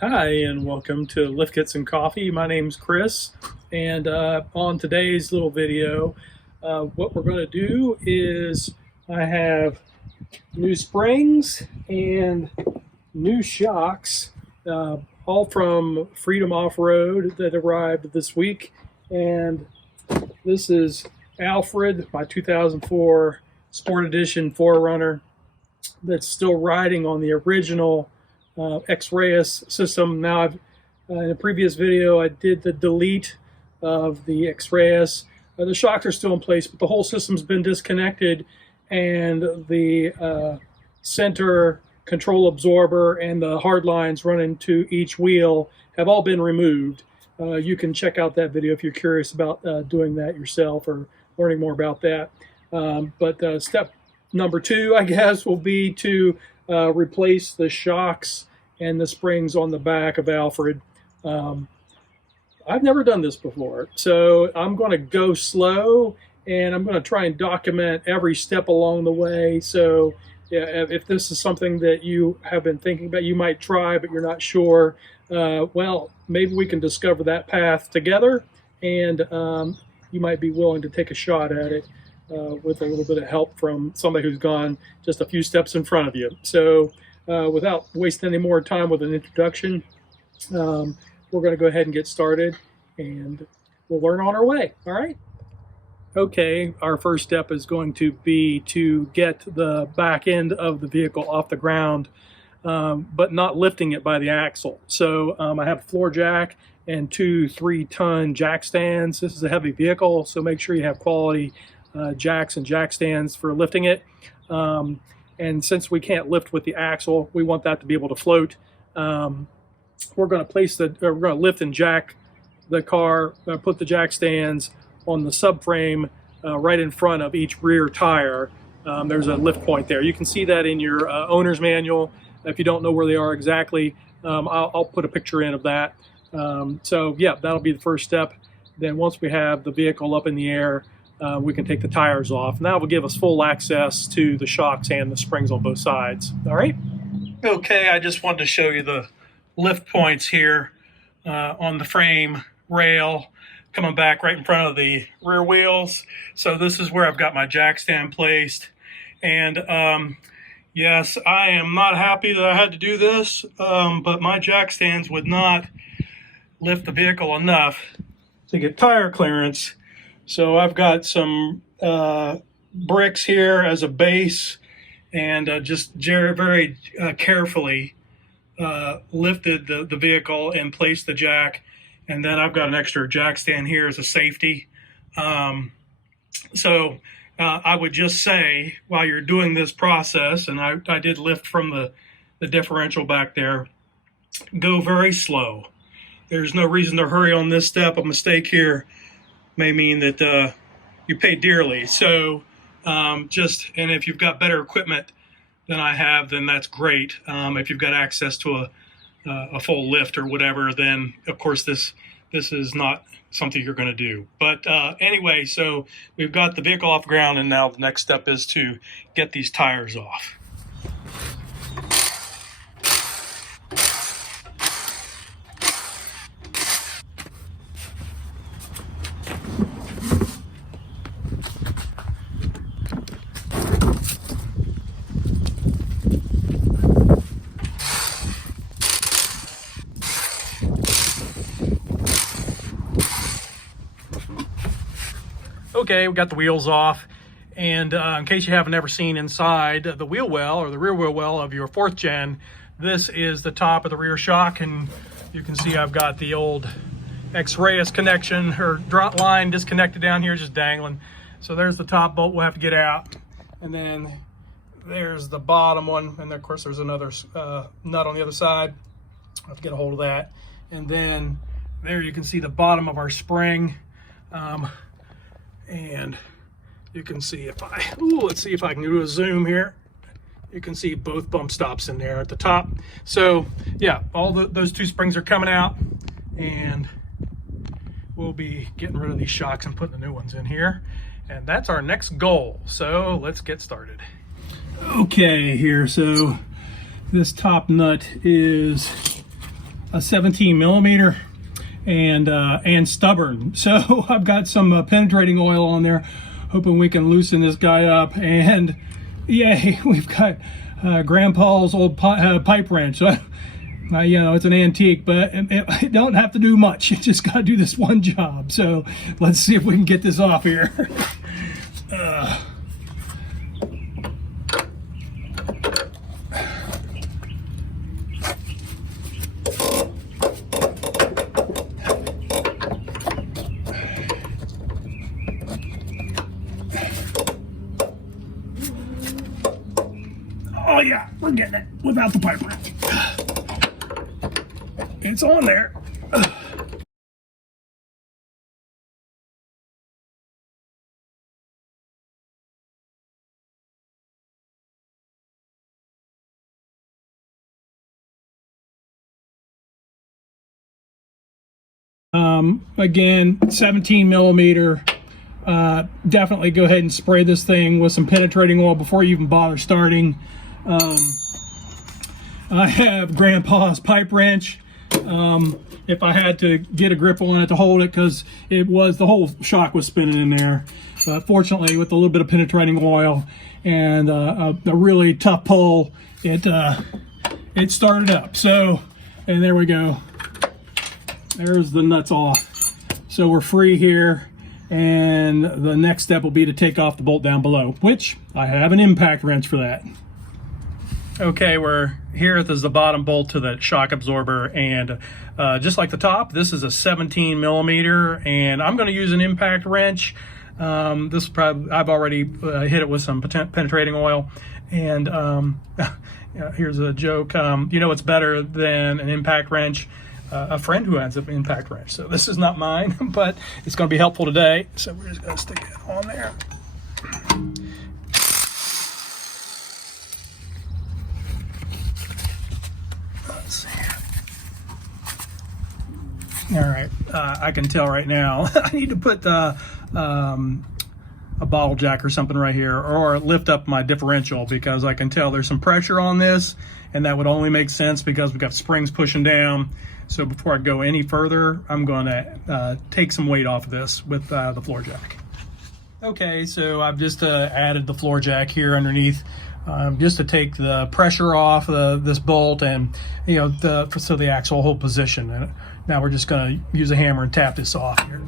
Hi, and welcome to Lift Kits and Coffee. My name's Chris, and on today's little video, what we're going to do is I have new springs and new shocks, all from Freedom Off-Road that arrived this week. And this is Alfred, my 2004 Sport Edition 4Runner that's still riding on the original X-Reyes system. Now, in a previous video, I did the delete of the X-Reyes. The shocks are still in place, but the whole system's been disconnected, and the center control absorber and the hard lines running to each wheel have all been removed. You can check out that video if you're curious about doing that yourself or learning more about that. But step number 2, I guess, will be to replace the shocks and the springs on the back of Alfred. I've never done this before, so I'm going to go slow, and I'm going to try and document every step along the way. So yeah, if this is something that you have been thinking about, you might try, but you're not sure, well, maybe we can discover that path together, and you might be willing to take a shot at it with a little bit of help from somebody who's gone just a few steps in front of you. So without wasting any more time with an introduction, we're going to go ahead and get started, and we'll learn on our way. All right? Okay, our first step is going to be to get the back end of the vehicle off the ground, but not lifting it by the axle. So I have a floor jack and 2 3-ton jack stands. This is a heavy vehicle, so make sure you have quality jacks and jack stands for lifting it. And since we can't lift with the axle, we want that to be able to float. We're going to lift and jack the car, put the jack stands on the subframe right in front of each rear tire. There's a lift point there. You can see that in your owner's manual. If you don't know where they are exactly, I'll put a picture in of that. So yeah, that'll be the first step. Then once we have the vehicle up in the air, we can take the tires off, and that will give us full access to the shocks and the springs on both sides. All right? Okay, I just wanted to show you the lift points here on the frame rail coming back right in front of the rear wheels. So this is where I've got my jack stand placed. And yes, I am not happy that I had to do this, but my jack stands would not lift the vehicle enough to get tire clearance. So I've got some bricks here as a base, and just very carefully lifted the vehicle and placed the jack. And then I've got an extra jack stand here as a safety. So I would just say, while you're doing this process, and I did lift from the differential back there, go very slow. There's no reason to hurry on this step. A mistake here may mean that you pay dearly. So and if you've got better equipment than I have, then that's great. If you've got access to a full lift or whatever, then of course this is not something you're going to do. But anyway, so we've got the vehicle off the ground, and now the next step is to get these tires off. Okay, we got the wheels off, and in case you haven't ever seen inside the wheel well or the rear wheel well of your 4th gen, this is the top of the rear shock, and you can see I've got the old X-Reyes connection or drop line disconnected down here, just dangling. So there's the top bolt we'll have to get out, and then there's the bottom one, and of course there's another nut on the other side. I'll have to get a hold of that. And then there you can see the bottom of our spring. And you can see let's see if I can do a zoom here. You can see both bump stops in there at the top. So yeah, those 2 springs are coming out, and we'll be getting rid of these shocks and putting the new ones in here. And that's our next goal. So let's get started. Okay, here, so this top nut is a 17 millimeter and stubborn. So I've got some penetrating oil on there, hoping we can loosen this guy up. And yay, we've got Grandpa's old pipe wrench. So, you know, it's an antique, but it don't have to do much. You just got to do this one job. So let's see if we can get this off here. Oh yeah, we're getting it without the pipe wrench. It's on there. Again, 17 millimeter. Definitely go ahead and spray this thing with some penetrating oil before you even bother starting. I have Grandpa's pipe wrench. If I had to get a grip on it to hold it, because the whole shock was spinning in there. But fortunately, with a little bit of penetrating oil and a really tough pull, it started up. So, and there we go. There's the nuts off. So we're free here. And the next step will be to take off the bolt down below, which I have an impact wrench for that. Okay, we're here. This is the bottom bolt to the shock absorber, and just like the top, this is a 17 millimeter, and I'm going to use an impact wrench. This probably, I've already hit it with some penetrating oil, and here's a joke. You know what's better than an impact wrench? A friend who has an impact wrench. So this is not mine, but it's going to be helpful today. So we're just going to stick it on there. Let's see. All right, I can tell right now I need to put a bottle jack or something right here, or lift up my differential, because I can tell there's some pressure on this, and that would only make sense because we've got springs pushing down. So before I go any further, I'm going to take some weight off of this with the floor jack. Okay, so I've just added the floor jack here underneath, just to take the pressure off this bolt, and so the axle will hold position. And now we're just going to use a hammer and tap this off here.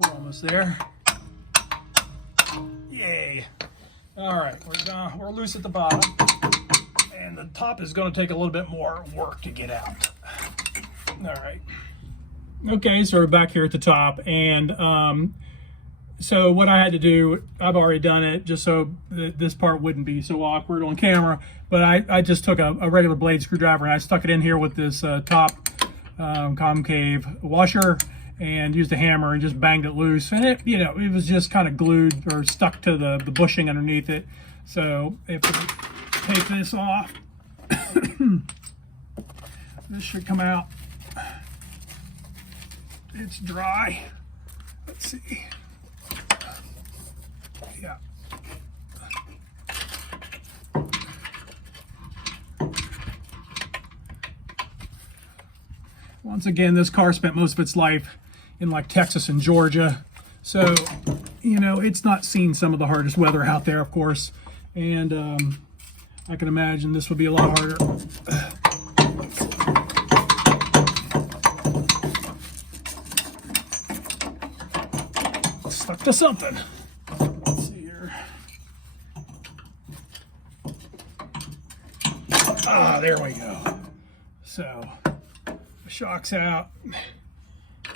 We're almost there. Yay. All right, we're loose at the bottom, and the top is going to take a little bit more work to get out. All right. Okay, so we're back here at the top, and so what I had to do, I've already done it just so this part wouldn't be so awkward on camera, but I just took a regular blade screwdriver and I stuck it in here with this top concave washer, and used a hammer and just banged it loose, and it was just kind of glued or stuck to the bushing underneath it. So if we take this off, this should come out. It's dry. Let's see. Yeah. Once again, this car spent most of its life in like Texas and Georgia, so it's not seen some of the hardest weather out there, of course, and I can imagine this would be a lot harder. Stuck to something. Let's see here. There we go. So the shock's out.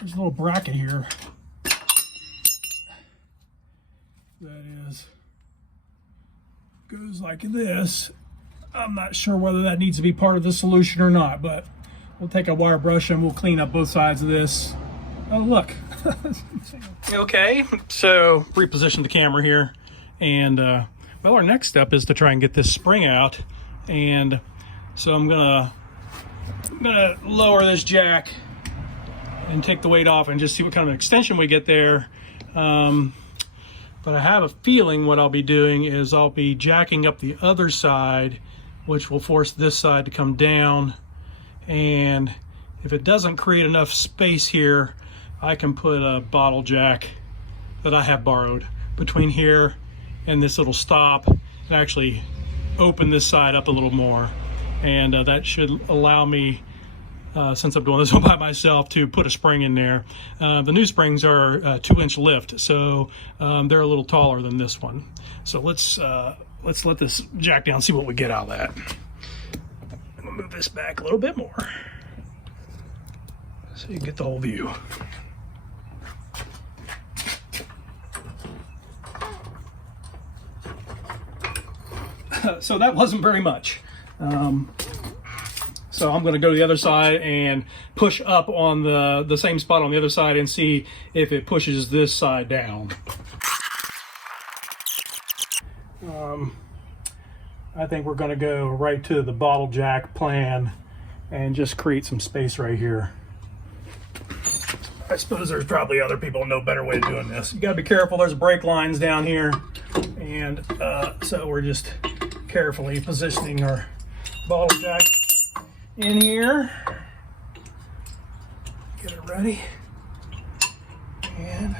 There's a little bracket here that goes like this. I'm not sure whether that needs to be part of the solution or not, but we'll take a wire brush and we'll clean up both sides of this. Oh, look. Okay, so reposition the camera here, and well, our next step is to try and get this spring out, and so I'm gonna lower this jack and take the weight off and just see what kind of extension we get there. But I have a feeling what I'll be doing is I'll be jacking up the other side, which will force this side to come down. And if it doesn't create enough space here, I can put a bottle jack that I have borrowed between here and this little stop and actually open this side up a little more. And that should allow me, since I'm doing this all by myself, to put a spring in there. The new springs are 2-inch lift, so they're a little taller than this one. So let's let this jack down, see what we get out of that. I'm gonna move this back a little bit more so you get the whole view. So that wasn't very much. So I'm going to go to the other side and push up on the same spot on the other side and see if it pushes this side down. I think we're going to go right to the bottle jack plan and just create some space right here. I suppose there's probably other people who know a better way of doing this. You got to be careful. There's brake lines down here, and so we're just carefully positioning our bottle jack in here. Get it ready. And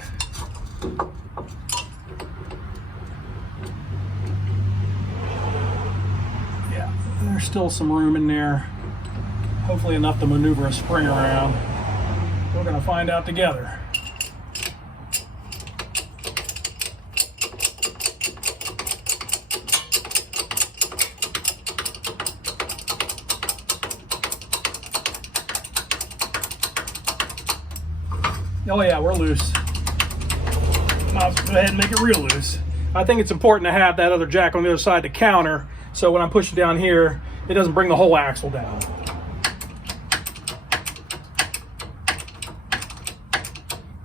yeah, there's still some room in there. Hopefully enough to maneuver a spring around. We're going to find out together. Oh yeah, we're loose. I'll go ahead and make it real loose. I think it's important to have that other jack on the other side to counter, so when I'm pushing down here, it doesn't bring the whole axle down.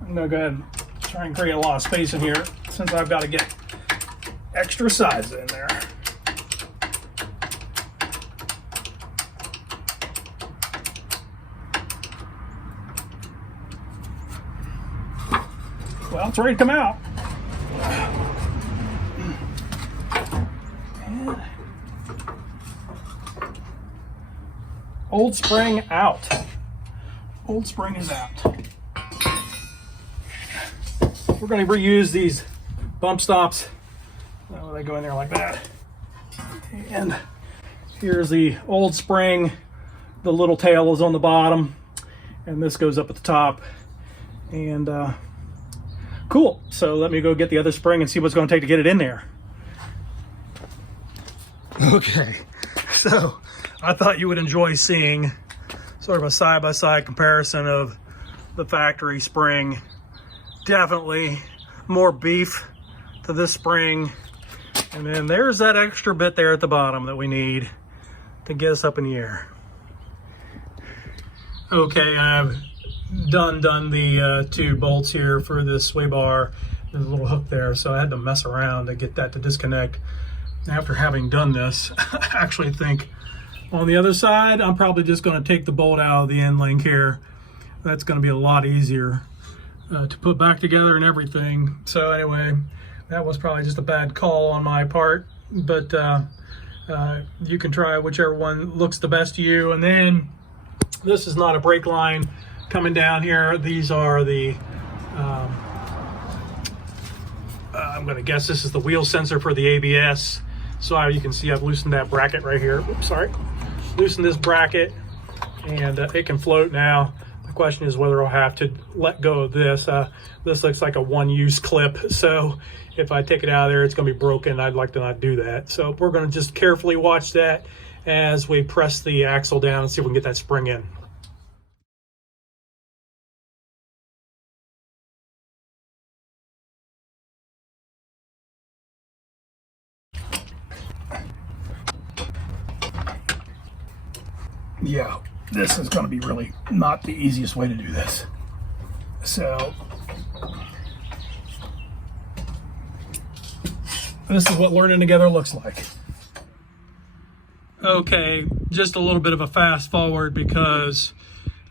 I'm gonna go ahead and try and create a lot of space in here, since I've got to get extra size in there. Well, it's ready to come out. And old spring out. Old spring is out. We're going to reuse these bump stops. They go in there like that. And here's the old spring. The little tail is on the bottom, and this goes up at the top. And cool. So let me go get the other spring and see what's going to take to get it in there. Okay. So I thought you would enjoy seeing sort of a side-by-side comparison of the factory spring. Definitely more beef to this spring. And then there's that extra bit there at the bottom that we need to get us up in the air. Okay, I've done the 2 bolts here for this sway bar. There's a little hook there, so I had to mess around to get that to disconnect. After having done this, I actually think on the other side, I'm probably just going to take the bolt out of the end link here. That's going to be a lot easier to put back together and everything. So anyway, that was probably just a bad call on my part, but you can try whichever one looks the best to you. And then this is not a brake line coming down here. These are the I'm going to guess this is the wheel sensor for the ABS. So you can see I've loosened that bracket right here. Oops, sorry. Loosened this bracket, and it can float now. The question is whether I'll have to let go of this. This looks like a one-use clip, so if I take it out of there, it's going to be broken. I'd like to not do that. So we're going to just carefully watch that as we press the axle down and see if we can get that spring in. Yeah, this is going to be really not the easiest way to do this. So this is what learning together looks like. Okay, just a little bit of a fast forward because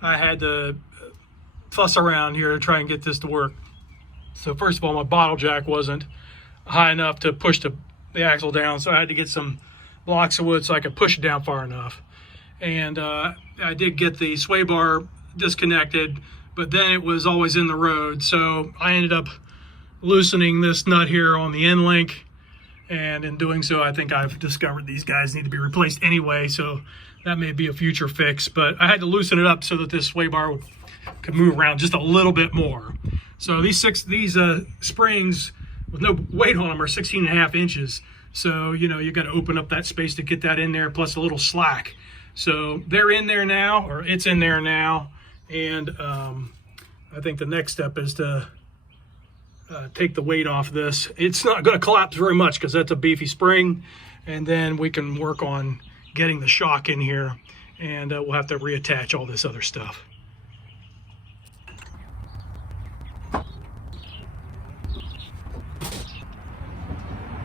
I had to fuss around here to try and get this to work. So first of all, my bottle jack wasn't high enough to push the axle down, so I had to get some blocks of wood so I could push it down far enough. And I did get the sway bar disconnected, but then it was always in the road, so I ended up loosening this nut here on the end link, and in doing so, I think I've discovered these guys need to be replaced anyway, so that may be a future fix. But I had to loosen it up so that this sway bar could move around just a little bit more. So these springs with no weight on them are 16.5 inches. So, you know, you got to open up that space to get that in there, plus a little slack. So they're in there now, or it's in there now. And I think the next step is to take the weight off this. It's not going to collapse very much because that's a beefy spring. And then we can work on getting the shock in here. And we'll have to reattach all this other stuff.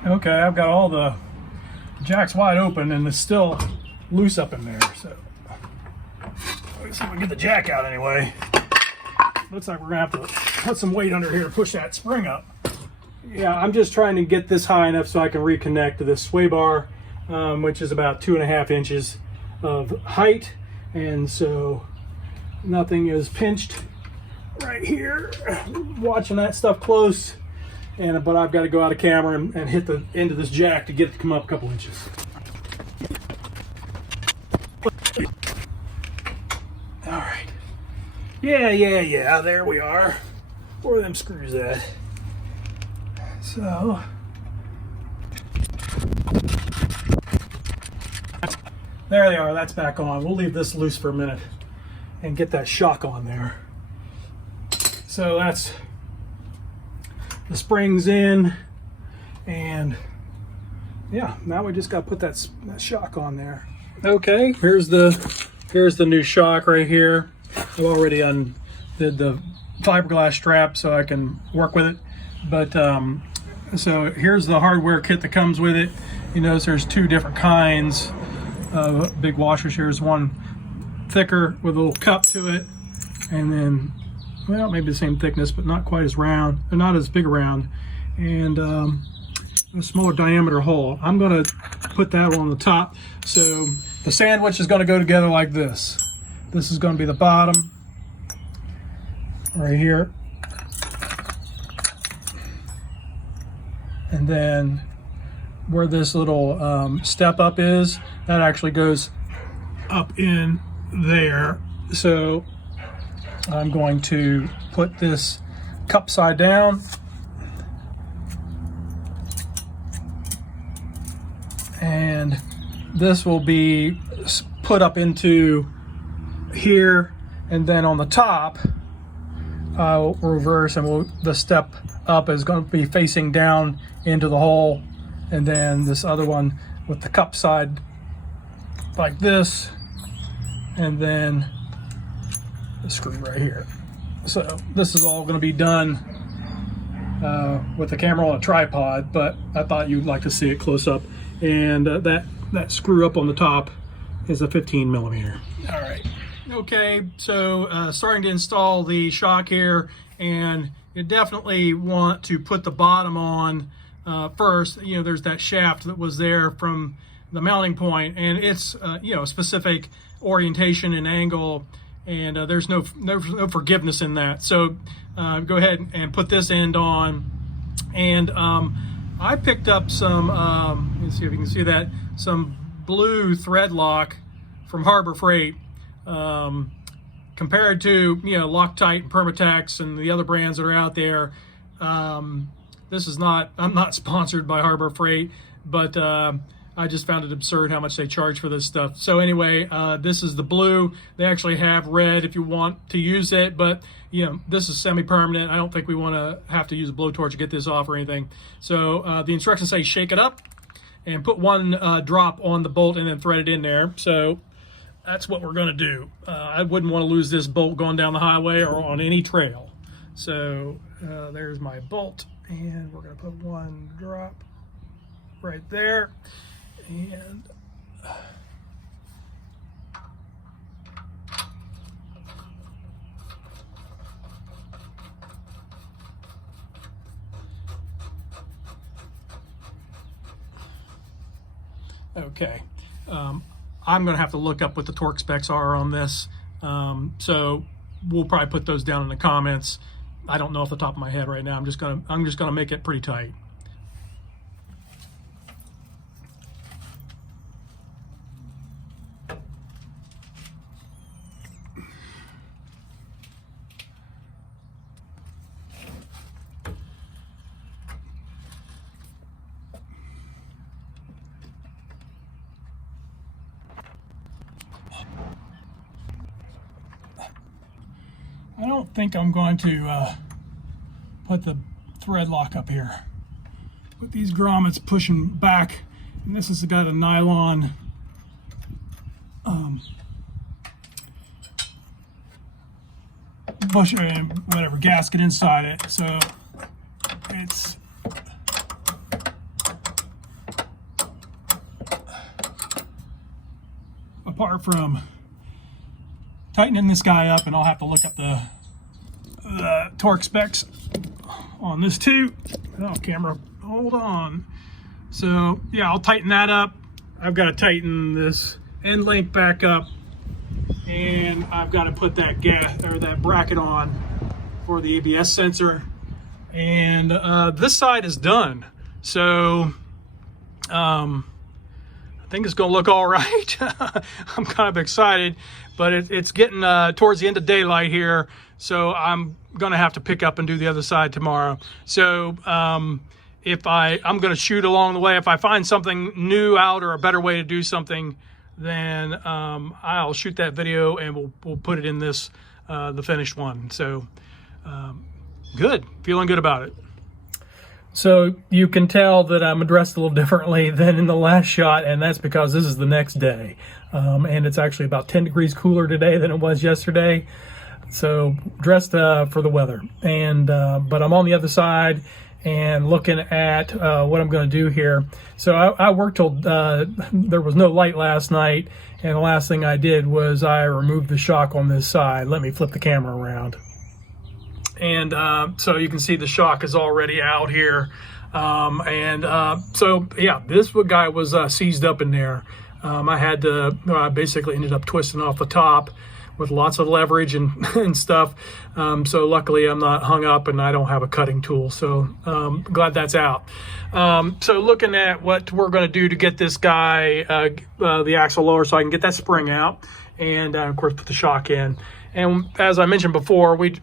Okay, I've got all the jacks wide open and it's still loose up in there, so let's see if we can get the jack out anyway. Looks like we're gonna have to put some weight under here to push that spring up. Yeah, I'm just trying to get this high enough so I can reconnect to this sway bar, which is about 2.5 inches of height, and so nothing is pinched right here. Watching that stuff close. But I've got to go out of camera and hit the end of this jack to get it to come up a couple inches. All right. Yeah, there we are. Where are them screws at? So, there they are, that's back on. We'll leave this loose for a minute and get that shock on there. So that's the springs in, and yeah, now we just got to put that shock on there. Okay, here's the new shock right here. I've already undid the fiberglass strap so I can work with it. But so here's the hardware kit that comes with it. You notice there's two different kinds of big washers. Here's one thicker with a little cup to it, and then, well, maybe the same thickness, but not quite as round, or not as big around, and a smaller diameter hole. I'm going to put that on the top. So the sandwich is going to go together like this. This is going to be the bottom right here. And then where this little step up is, that actually goes up in there. So I'm going to put this cup side down, and this will be put up into here, and then on the top I'll reverse, and the step up is going to be facing down into the hole, and then this other one with the cup side like this, and then the screw right here. So this is all going to be done with the camera on a tripod, but I thought you'd like to see it close up. And that screw up on the top is a 15 millimeter. All right. Okay, so starting to install the shock here, and you definitely want to put the bottom on first. You know, there's that shaft that was there from the mounting point, and it's you know, specific orientation and angle, and there's no forgiveness in that. So go ahead and put this end on, and I picked up some, let's see if you can see that, some blue thread lock from Harbor Freight. Compared to, you know, Loctite and Permatex and the other brands that are out there, this is not, I'm not sponsored by Harbor Freight, but I just found it absurd how much they charge for this stuff. So anyway, this is the blue. They actually have red if you want to use it, but you know, this is semi-permanent. I don't think we want to have to use a blowtorch to get this off or anything. So the instructions say shake it up and put one drop on the bolt and then thread it in there. So that's what we're going to do. I wouldn't want to lose this bolt going down the highway or on any trail. So there's my bolt, and we're going to put one drop right there. And Okay. I'm going to have to look up what the torque specs are on this. So we'll probably put those down in the comments. I don't know off the top of my head right now. I'm just gonna make it pretty tight. I don't think I'm going to put the thread lock up here. With these grommets pushing back, and this has got a nylon bush and whatever gasket inside it, so it's apart from tightening this guy up, and I'll have to look up the torque specs on this too. Oh, camera, hold on. So yeah, I'll tighten that up. I've got to tighten this end link back up, and I've got to put that that bracket on for the ABS sensor. And this side is done, so I think it's gonna look all right. I'm kind of excited, but it's getting towards the end of daylight here, so I'm gonna have to pick up and do the other side tomorrow. So if I'm gonna shoot along the way. If I find something new out or a better way to do something, then I'll shoot that video and we'll put it in this the finished one. So good, feeling good about it. So you can tell that I'm dressed a little differently than in the last shot, and that's because this is the next day. And it's actually about 10 degrees cooler today than it was yesterday. So dressed for the weather. And but I'm on the other side and looking at what I'm going to do here. So I worked till there was no light last night, and the last thing I did was I removed the shock on this side. Let me flip the camera around. And so you can see the shock is already out here. So yeah, this guy was seized up in there. I had to, I basically ended up twisting off the top with lots of leverage and stuff. So luckily I'm not hung up and I don't have a cutting tool. So glad that's out. So looking at what we're going to do to get this guy, the axle lower so I can get that spring out, and of course put the shock in. And as I mentioned before, we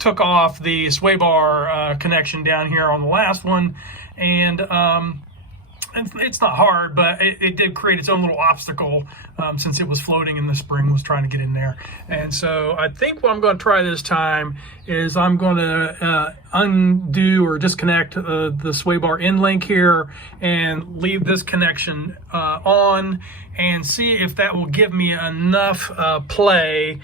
took off the sway bar connection down here on the last one, and it's not hard, but it did create its own little obstacle since it was floating and the spring was trying to get in there. And so I think what I'm going to try this time is I'm going to undo or disconnect the sway bar end link here and leave this connection on and see if that will give me enough play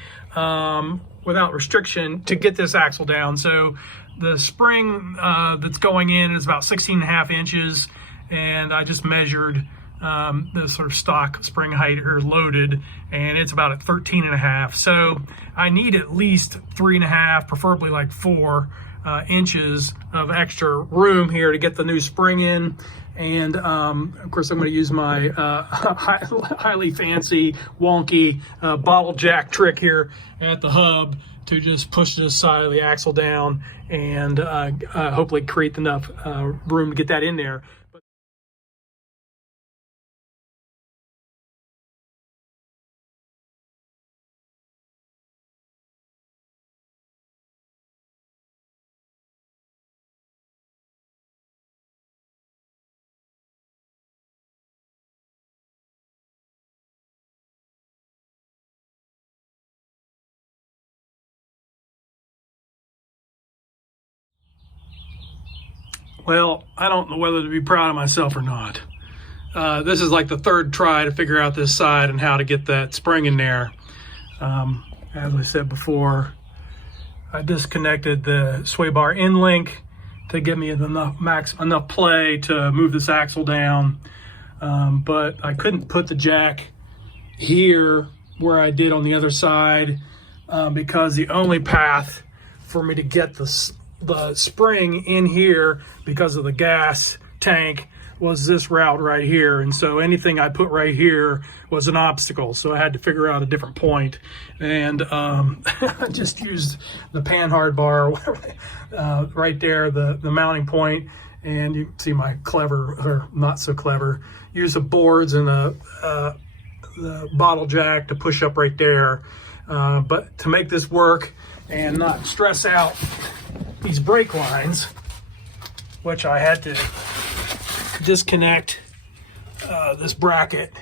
without restriction to get this axle down. So the spring that's going in is about 16.5 inches, and I just measured the sort of stock spring height here loaded, and it's about at 13.5. So I need at least 3.5, preferably like 4 inches of extra room here to get the new spring in. And of course, I'm going to use my highly fancy, wonky bottle jack trick here at the hub to just push this side of the axle down and hopefully create enough room to get that in there. Well, I don't know whether to be proud of myself or not. This is like the third try to figure out this side and how to get that spring in there. As I said before, I disconnected the sway bar end link to give me enough play to move this axle down. But I couldn't put the jack here where I did on the other side because the only path for me to get the spring in here, because of the gas tank, was this route right here, and so anything I put right here was an obstacle, so I had to figure out a different point. And I just used the panhard bar right there, the mounting point, and you can see my clever, or not so clever, use the boards and the bottle jack to push up right there. But to make this work and not stress out these brake lines, which I had to disconnect this bracket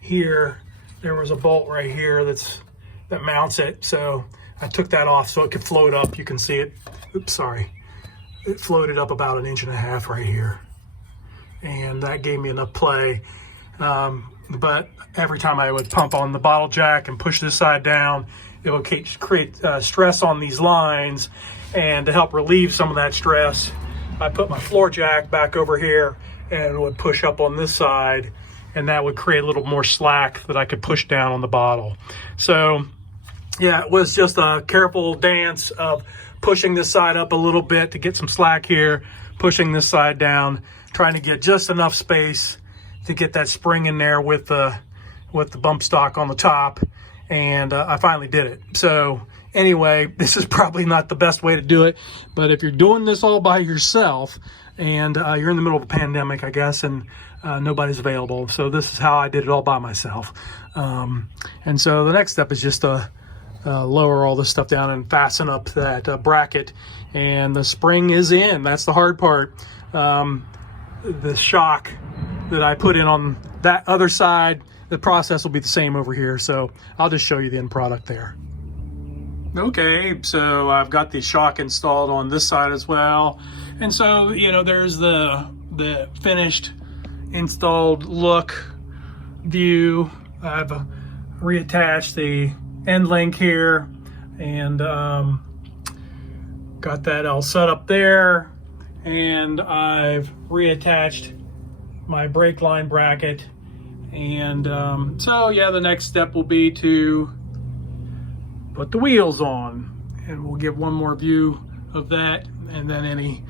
here. There was a bolt right here that mounts it, so I took that off so it could float up. You can see it. Oops, sorry. It floated up about 1.5 inches right here, and that gave me enough play. But every time I would pump on the bottle jack and push this side down, it would create stress on these lines. And to help relieve some of that stress, I put my floor jack back over here and would push up on this side, and that would create a little more slack that I could push down on the bottle. So yeah, it was just a careful dance of pushing this side up a little bit to get some slack here, pushing this side down, trying to get just enough space to get that spring in there with the bump stock on the top. And I finally did it. So anyway, this is probably not the best way to do it, but if you're doing this all by yourself and you're in the middle of a pandemic, I guess, and nobody's available, so this is how I did it all by myself. And so the next step is just to lower all this stuff down and fasten up that bracket, and the spring is in. That's the hard part. The shock that I put in on that other side, the process will be the same over here, so I'll just show you the end product there. Okay, so I've got the shock installed on this side as well, and so there's the finished installed look view. I've reattached the end link here and got that all set up there, and I've reattached my brake line bracket. And so yeah, the next step will be to put the wheels on, and we'll give one more view of that, and then any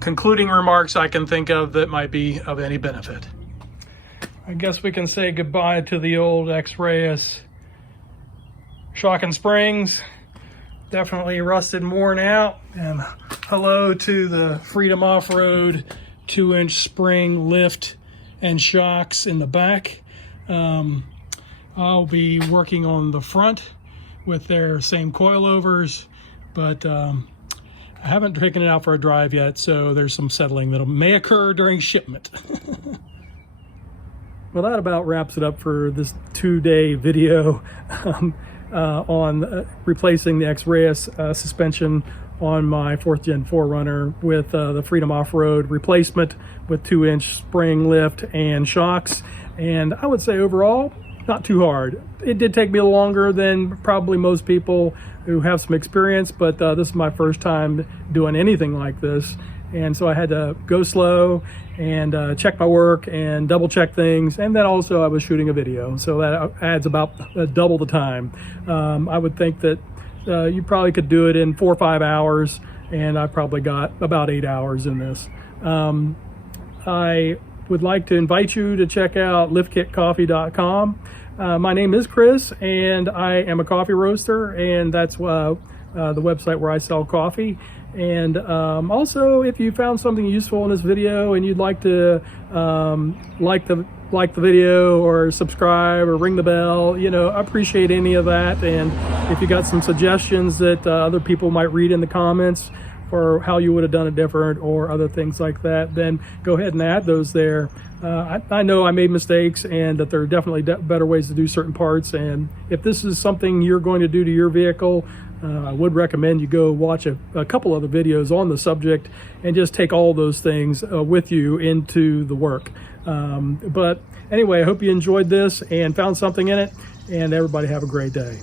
concluding remarks I can think of that might be of any benefit. I guess we can say goodbye to the old X-Reyes shock and springs. Definitely rusted and worn out. And hello to the Freedom Off-Road 2-inch spring lift and shocks in the back. I'll be working on the front with their same coilovers, but I haven't taken it out for a drive yet, so there's some settling that may occur during shipment. Well, that about wraps it up for this 2-day video on replacing the X-Reyes suspension on my 4th Gen 4Runner with the Freedom Off-Road replacement with 2-inch spring lift and shocks. And I would say overall, not too hard. It did take me longer than probably most people who have some experience, but this is my first time doing anything like this. And so I had to go slow and check my work and double check things. And then also I was shooting a video, so that adds about double the time. I would think that you probably could do it in 4 or 5 hours, and I probably got about 8 hours in this. I would like to invite you to check out liftkitcoffee.com. My name is Chris, and I am a coffee roaster, and that's the website where I sell coffee. And also, if you found something useful in this video and you'd like to like the video or subscribe or ring the bell, I appreciate any of that. And if you got some suggestions that other people might read in the comments for how you would have done it different or other things like that, then go ahead and add those there. I know I made mistakes and that there are definitely better ways to do certain parts. And if this is something you're going to do to your vehicle, I would recommend you go watch a couple other videos on the subject and just take all those things with you into the work. But anyway, I hope you enjoyed this and found something in it, and everybody have a great day.